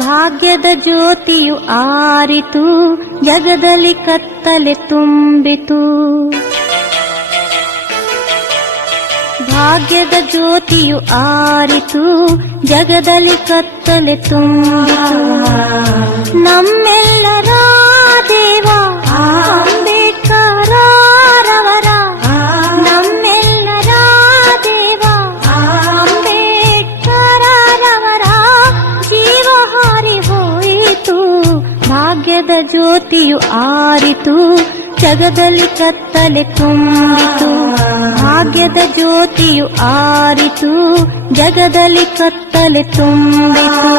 ಭಾಗ್ಯದ ಜ್ಯೋತಿಯು ಆರಿತು, ಜಗದಲ್ಲಿ ಕತ್ತಲೆ ತುಂಬಿತು. ಭಾಗ್ಯದ ಜ್ಯೋತಿಯು ಆರಿತು, ಜಗದಲ್ಲಿ ಕತ್ತಲೆ ತುಂಬಿತು. ನಮ್ಮೆಲ್ಲರ ದೇವ ಅಂಬೇಡ್ಕರ್ ರವರ, ನಮ್ಮೆಲ್ಲರ ದೇವ ಅಂಬೇಡ್ಕರ್ ರವರ ಜೀವ ಹಾರಿ ಹೋಯಿತು. ಭಾಗ್ಯದ ಜ್ಯೋತಿಯು ಆರಿತು, ಜಗದಲ್ಲಿ ಕತ್ತಲೆ ತುಂಬಿತು. ಭಾಗ್ಯದ ಜ್ಯೋತಿಯು ಆರಿತು, ಜಗದಲ್ಲಿ ಕತ್ತಲೆ ತುಂಬಿತು.